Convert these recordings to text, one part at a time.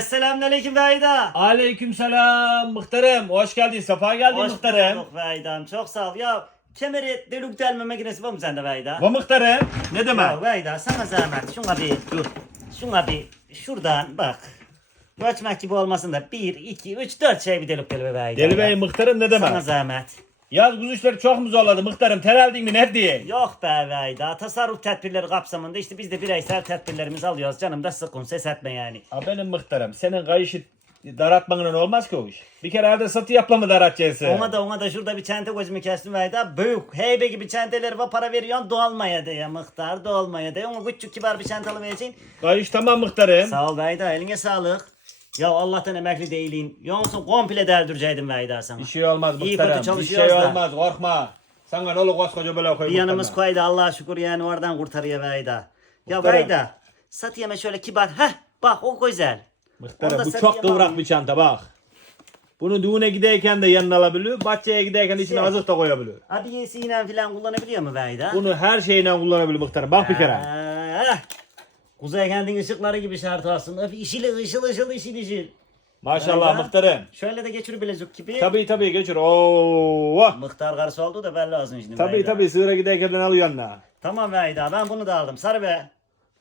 Selamünaleyküm Veyda. Aleykümselam muhtarım. Hoş geldin. Sefa geldin Hoş muhtarım. bulduk Veyda'm. Çok sağ ol. Ya kemeri delik delme makinesi var mı sende Veyda? Bu muhtarım. Ne demek? Ya Veyda sana zahmet. Şuna bir dur. Şuna bir şuradan bak. Göçmek gibi olmasın da 1, 2, 3, 4 şey bir delik delme Veyda. Deli bey muhtarım ne Sana demek? zahmet. Yaz kuzu işleri çok mu zorladı muhtarım? Tereldin mi ne diye? Yok be Veyda. Tasarruf tedbirleri kapsamında işte biz de bireysel tedbirlerimizi alıyoruz. Canım da sıkın ses etme yani. Ha benim muhtarım. Senin kayışı daratmanla olmaz ki o iş. Bir kere evde satı yapla mı daratacaksın? Ona da ona da şurada bir çente gözümü kestim Veyda. Büyük heybe gibi çenteleri var para veriyorsun dolmaya diye mıhtar dolmaya diye. Ona küçük kibar bir çente alıvereceksin. Kayış tamam muhtarım. Sağ ol Veyda eline sağlık. Ya Allah'tan emekli değilin. Yoksa komple deldireceydin Veyda sana. Bir şey olmaz İyi muhtarım. kötü Bir şey çalışıyoruz da. olmaz korkma. Sana ne olur koskoca böyle koy Bir yanımız muhtarım. koydu Allah'a şükür yani oradan kurtarıyor Veyda. Ya Muhtarım. Veyda satıyeme şöyle kibar. Heh bak o güzel. Muhtarım Orada bu çok yapalım. kıvrak bir çanta bak. Bunu düğüne giderken de yanına alabiliyor. Bahçeye giderken de içine Şey. azık da koyabiliyor. Abiyesiyle falan kullanabiliyor mu Veyda? Bunu her şeyle kullanabiliyor muhtarım. Bak bir kere. Ah, Kuzey kendin ışıkları gibi şart olsun. Öf işili ışıl ışıl işil işil. Maşallah Veyda. muhtarım. Şöyle de geçir bilezik gibi. Tabii tabii geçir. Oo. Mıhtar karısı oldu da belli olsun şimdi. Tabii Veyda. tabii sığıra giderken al yanına. Tamam Veyda ben bunu da aldım. Sarı be.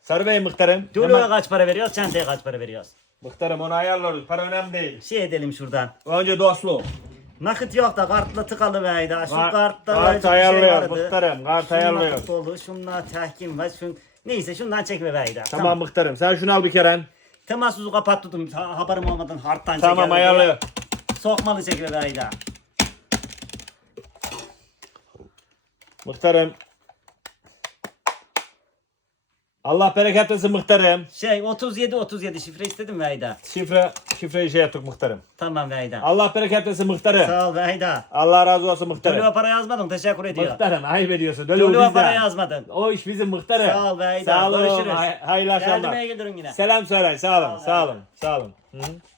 Sarı Bey muhtarım. Doluya Hemen- kaç para veriyoruz? Çantaya kaç para veriyoruz? Muhtarım onu ayarlarız. Para önemli değil. Şey edelim şuradan. Önce dostlu. Nakit yok da kartla tıkalı Veyda. Şu Kart- kartta kart bir ayarlıyor, muhtarım, kart Şunun ayarlıyor. nakit dolu. Şunlar tahkim var. Şun... Neyse şundan çek be Veyda. Tamam, muhtarım. Sen şunu al bir kere. Temassuzu kapat tutun. Ha- Haberim olmadan harttan Tamam çekelim. ayarlıyor. Sokmalı çek be Veyda. Muhtarım. Allah bereket versin muhtarım. Şey 37 37 şifre istedim Veyda. Şifre, şifreyi şey yaptık muhtarım. Tamam Veyda. Allah bereket versin muhtarım. Sağ ol Veyda. Allah razı olsun muhtarım. Doluya para yazmadın. Teşekkür ediyorum. Muhtarım ayıp ediyorsun. Dolu Doluya bizden. para yazmadın. O iş bizim muhtarım. Sağ ol Veyda. Sağ olun. Görüşürüz. Hay- hayırlı akşamlar. Geldim yine. Selam söyle. Sağ olun. Sağ ol, Sağ olun. Sağ olun. Hı -hı.